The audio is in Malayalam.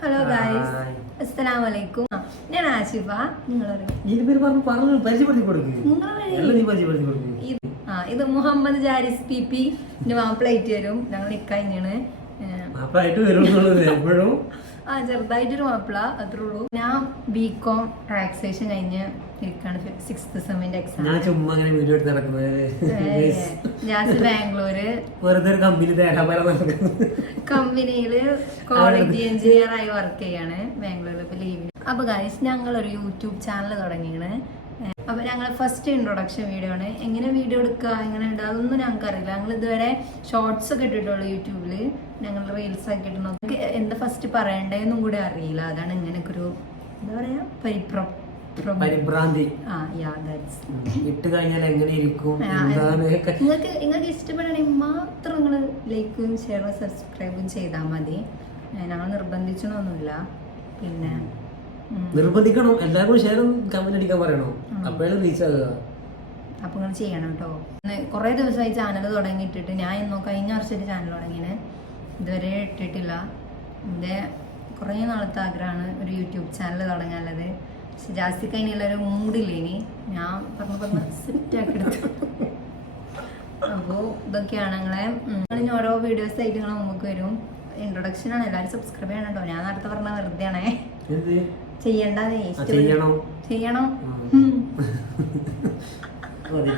ഹലോ ഗായ്സ് അസ്സലാം അലൈക്കും ഞാൻ ആശിഫ. നിങ്ങൾ ഇത് മുഹമ്മദ് ജാരിസ് പി പി. മാപ്പിളായിട്ട് വരും. ഞങ്ങൾ ഇക്കഴിഞ്ഞാണ് മാപ്പിളായിട്ട് വരും എപ്പോഴും ആ ചെറുതായിട്ടൊരു മാപ്പിള അത്രേ ഉള്ളൂ. ഞാൻ ബികോം ടാക്സേഷൻ കഴിഞ്ഞ് ഇരിക്കാണ് സിക്സ്ത് സെമ്മിന്റെ എക്സാം ഞാൻ ചുമ്മാ അങ്ങനെ വീഡിയോ എടുത്ത് നടക്കുന്നത്. ഞാൻ ബാംഗ്ലൂര്. വെറുതെ ഒരു കമ്പനി കമ്പനിയിൽ ക്വാളിറ്റി എഞ്ചിനീയർ ആയി വർക്ക് ചെയ്യാണ് ബാംഗ്ലൂരിൽ ഇപ്പൊ ലീവിന് അപ്പൊ ഗൈസ് ഞങ്ങൾ ഒരു യൂട്യൂബ് ചാനൽ തുടങ്ങിയാണ്. അപ്പൊ ഞങ്ങൾ ഫസ്റ്റ് ഇൻട്രൊഡക്ഷൻ വീഡിയോ ആണ്. എങ്ങനെ വീഡിയോ എടുക്കുക എങ്ങനെ ഇടുക അതൊന്നും ഞങ്ങൾക്ക് അറിയില്ല. ഞങ്ങൾ ഇതുവരെ ഷോർട്സ് ഒക്കെ ഇട്ടിട്ടുള്ളൂ യൂട്യൂബിൽ. ഞങ്ങൾ റീൽസ് ഒക്കെ നമുക്ക് എന്താ ഫസ്റ്റ് പറയണ്ടേന്നും കൂടെ അറിയില്ല. അതാണ് ഇങ്ങനൊക്കെ ഒരു എന്താ പറയാ പരിപ്രം പരിഭ്രാന്തി. ഇട്ട് കഴിഞ്ഞാൽ എങ്ങനെ ഇരിക്കും? നിങ്ങൾക്ക് നിങ്ങൾക്ക് മാത്രം നിങ്ങൾ ലൈക്കും ഷെയറും സബ്സ്ക്രൈബും ചെയ്താൽ മതി. ഞങ്ങൾ നിർബന്ധിച്ചൊന്നുമില്ല പിന്നെ നിർബന്ധിക്കണം? എല്ലാവരും ഷെയറും കമന്റ് അടിക്കാൻ പറയണോ. അപ്പോഴും റീച്ച് ആകുക. അപ്പൊ നിങ്ങൾ ചെയ്യണം കേട്ടോ കുറേ ദിവസമായി ചാനൽ തുടങ്ങിയിട്ടിട്ട് ഞാൻ ഇന്നോ കഴിഞ്ഞ വർഷത്തെ ചാനൽ തുടങ്ങിയത് ഇതുവരെ ഇട്ടിട്ടില്ല. എന്റെ കുറേ നാളത്തെ ആഗ്രഹമാണ് ഒരു യൂട്യൂബ് ചാനൽ തുടങ്ങാനുള്ളത്. പക്ഷെ ജാസ്തിക്ക് അതിനുള്ളൊരു മൂഡില്ല ഇനി. ഞാൻ പറഞ്ഞ പറഞ്ഞ സെറ്റാക്കി എടുത്തു. അപ്പോൾ ഇതൊക്കെയാണ് ഞങ്ങളെ. നിങ്ങളിനി ഓരോ വീഡിയോസ് ആയിട്ട് നിങ്ങളെ മുമ്പ് വരും. ഇൻട്രൊഡക്ഷൻ ആണ്. എല്ലാവരും സബ്സ്ക്രൈബ് ചെയ്യണം കേട്ടോ ഞാൻ നേരത്തെ പറഞ്ഞ വെറുതെ ആണേ ചെയ്യണ്ടേ ചെയ്യണോ. ചെയ്യണോ.